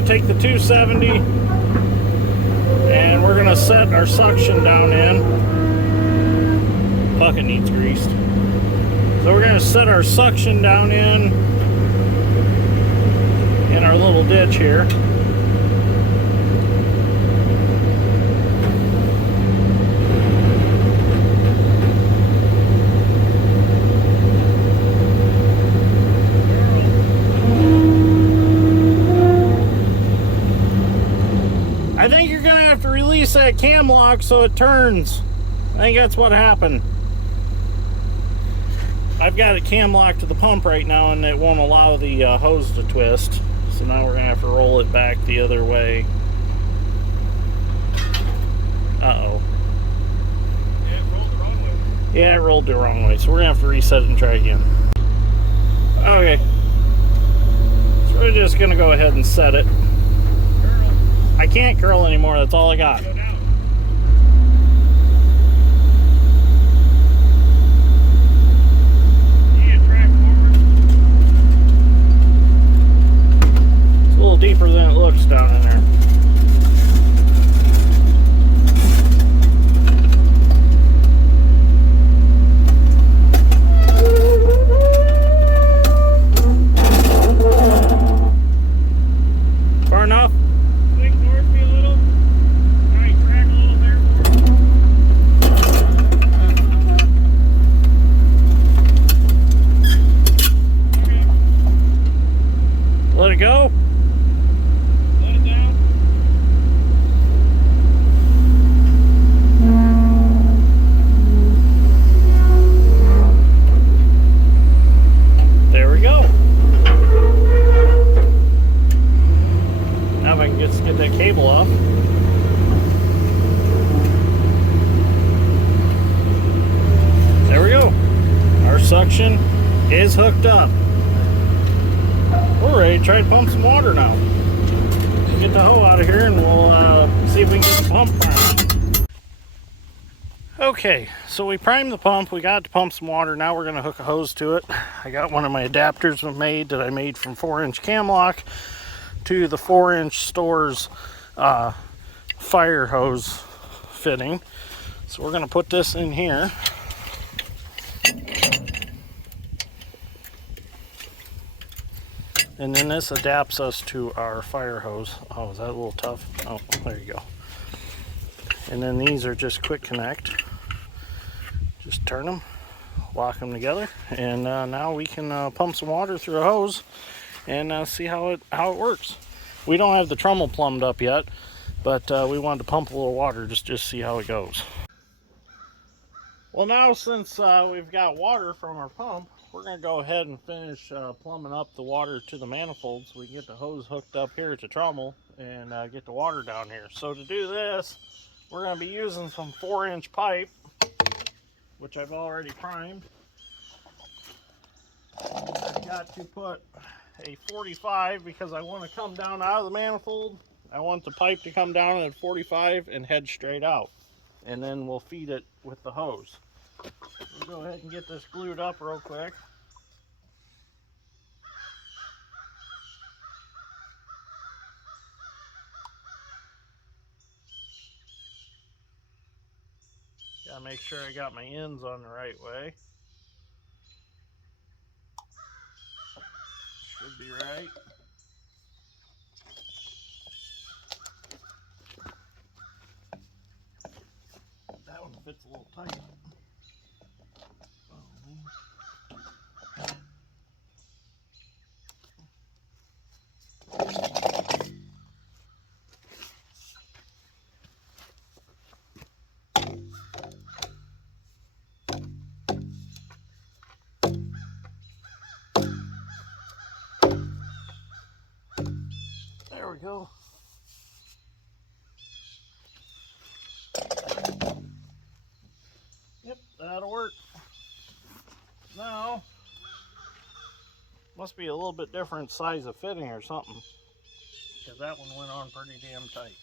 going to take the 270 and we're going to set our suction down in. Bucket needs greased. So we're going to set our suction down in our little ditch here. I think you're going to have to release that cam lock so it turns. I think that's what happened. I've got it cam locked to the pump right now and it won't allow the hose to twist. So now we're going to have to roll it back the other way. Uh-oh. Yeah, it rolled the wrong way. Yeah, it rolled the wrong way. So we're going to have to reset it and try again. Okay. So we're just going to go ahead and set it. Curl. I can't curl anymore. That's all I got. Go down. Deeper than it looks down in there. Far enough? Swing towards me a little. Alright, drag a little there. Okay. Let it go. There we go. Now if I can just get that cable off. There we go. Our suction is hooked up. We're ready to try to pump some water now. Get the hoe out of here and we'll see if we can get the pump primed. Okay, so we primed the pump, we got to pump some water, now we're going to hook a hose to it. I got one of my adapters that I made from 4-inch cam lock to the 4-inch Stores fire hose fitting. So we're going to put this in here. And then this adapts us to our fire hose. Oh, is that a little tough? Oh, there you go. And then these are just quick connect. Just turn them, lock them together, and now we can pump some water through a hose and see how it works. We don't have the Trommel plumbed up yet, but we wanted to pump a little water just see how it goes. Well, now since we've got water from our pump, we're going to go ahead and finish plumbing up the water to the manifold so we can get the hose hooked up here to Trommel and get the water down here. So to do this, we're going to be using some 4-inch pipe, which I've already primed. I've got to put a 45 because I want to come down out of the manifold. I want the pipe to come down at 45 and head straight out. And then we'll feed it with the hose. We'll go ahead and get this glued up real quick. Gotta make sure I got my ends on the right way. Should be right. That one fits a little tight. There we go. Yep, that'll work. Now, must be a little bit different size of fitting or something, because that one went on pretty damn tight.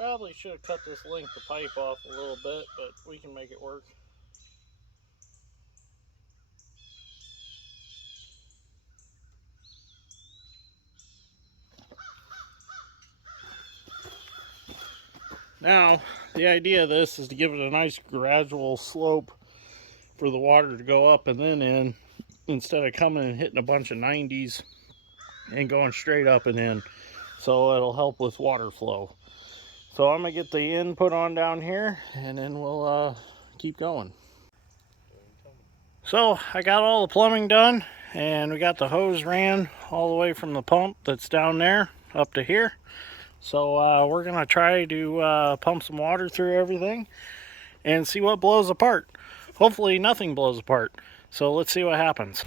Probably should have cut this length of pipe off a little bit, but we can make it work. Now, the idea of this is to give it a nice gradual slope for the water to go up and then in, instead of coming and hitting a bunch of 90s and going straight up and in. So it'll help with water flow. So I'm gonna get the input on down here and then we'll keep going. So I got all the plumbing done and we got the hose ran all the way from the pump that's down there up to here. So we're gonna try to pump some water through everything and see what blows apart. Hopefully nothing blows apart. So let's see what happens.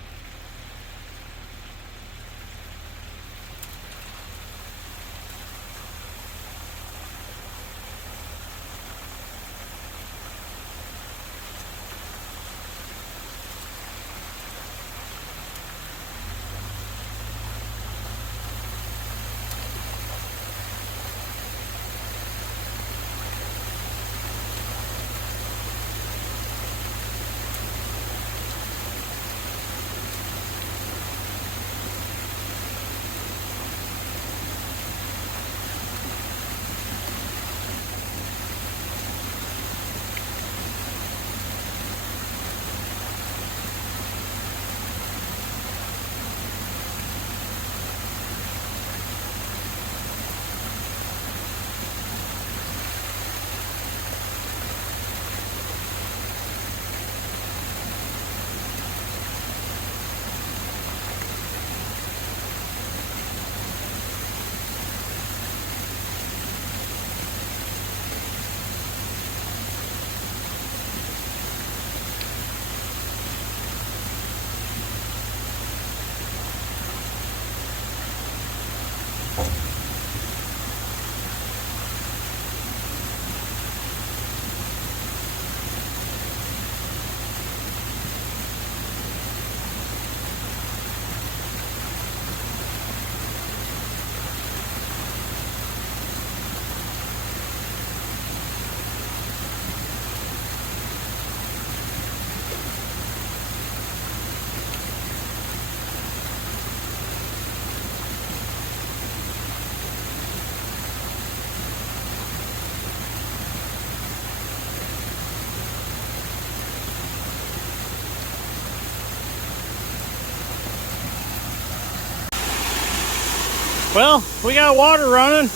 Well, we got water running.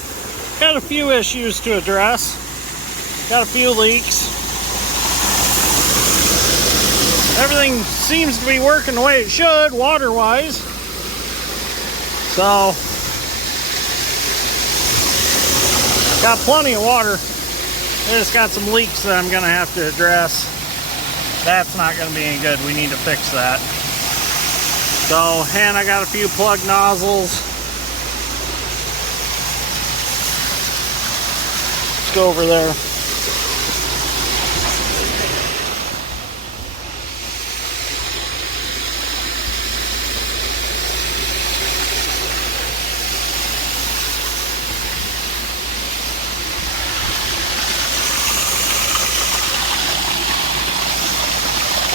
Got a few issues to address. Got a few leaks. Everything seems to be working the way it should, water-wise. So, got plenty of water. I just got some leaks that I'm gonna have to address. That's not gonna be any good. We need to fix that. So, and I got a few plug nozzles. Let's go over there.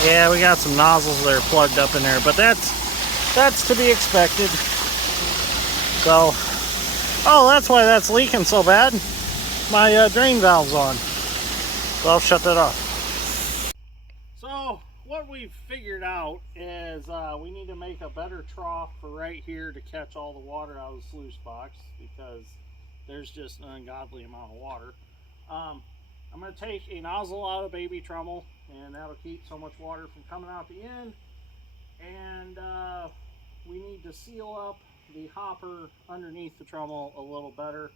Yeah, we got some nozzles that are plugged up in there, but that's to be expected. So, oh, that's why that's leaking so bad. My drain valve's on, so I'll shut that off. So what we've figured out is we need to make a better trough for right here to catch all the water out of the sluice box, because there's just an ungodly amount of water. I'm going to take a nozzle out of baby Trommel, and that'll keep so much water from coming out the end. And we need to seal up the hopper underneath the Trommel a little better.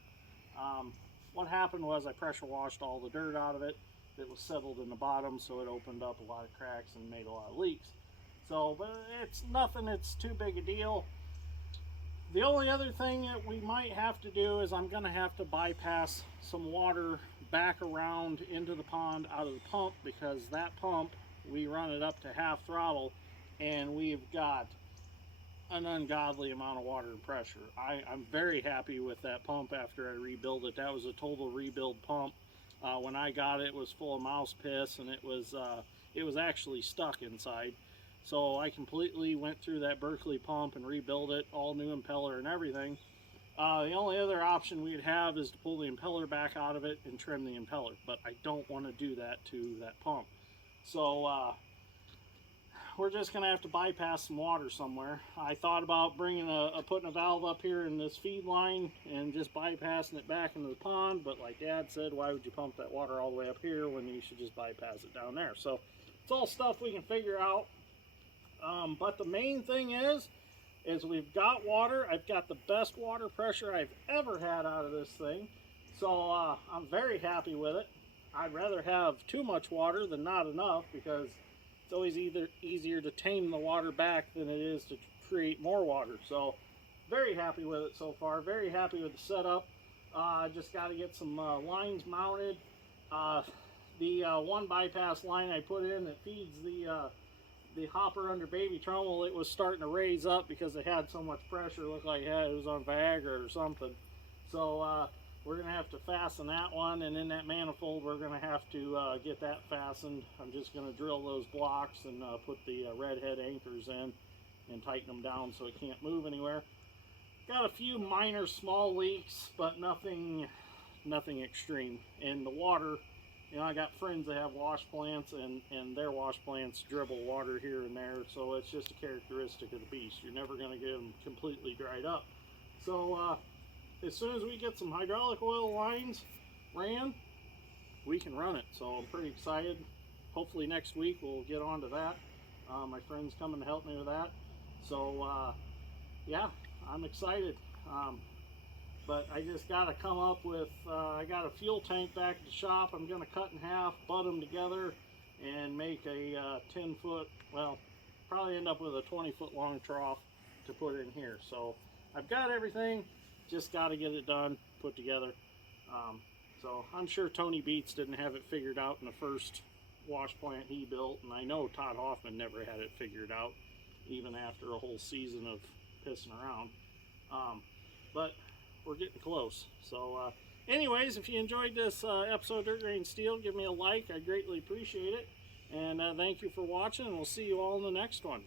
What happened was I pressure washed all the dirt out of it that was settled in the bottom, so it opened up a lot of cracks and made a lot of leaks. So, but it's nothing, it's too big a deal. The only other thing that we might have to do is I'm going to have to bypass some water back around into the pond out of the pump, because that pump, we run it up to half throttle, and we've got an ungodly amount of water and pressure. I'm very happy with that pump after I rebuilt it. That was a total rebuild pump. When I got it, it was full of mouse piss, and it was actually stuck inside. So I completely went through that Berkeley pump and rebuilt it, all new impeller and everything. The only other option we'd have is to pull the impeller back out of it and trim the impeller, but I don't want to do that to that pump. So we're just gonna have to bypass some water somewhere. I thought about bringing putting a valve up here in this feed line and just bypassing it back into the pond, but like Dad said, why would you pump that water all the way up here when you should just bypass it down there? So it's all stuff we can figure out. But the main thing is we've got water. I've got the best water pressure I've ever had out of this thing. So I'm very happy with it. I'd rather have too much water than not enough, because it's always easier to tame the water back than it is to create more water. So very happy with it so far. Very happy with the setup. I just got to get some lines mounted. The one bypass line I put in that feeds the hopper under baby Trommel, it was starting to raise up because it had so much pressure. It looked like it was on Viagra or something. So we're gonna have to fasten that one, and in that manifold we're gonna have to get that fastened. I'm just gonna drill those blocks and put the red head anchors in and tighten them down so it can't move anywhere. Got a few minor small leaks, but nothing extreme. And the water, you know, I got friends that have wash plants, and their wash plants dribble water here and there, so it's just a characteristic of the beast. You're never going to get them completely dried up. So as soon as we get some hydraulic oil lines ran, we can run it. So I'm pretty excited. Hopefully next week we'll get on to that. My friend's coming to help me with that. So yeah, I'm excited. But I just got to come up with, I got a fuel tank back at the shop. I'm going to cut in half, butt them together, and make a 10-foot, well, probably end up with a 20-foot long trough to put in here. So I've got everything, just got to get it done, put together. So I'm sure Tony Beats didn't have it figured out in the first wash plant he built, and I know Todd Hoffman never had it figured out, even after a whole season of pissing around. But we're getting close. So anyways, if you enjoyed this episode of Dirt Grain Steel, give me a like. I greatly appreciate it. And thank you for watching, and we'll see you all in the next one.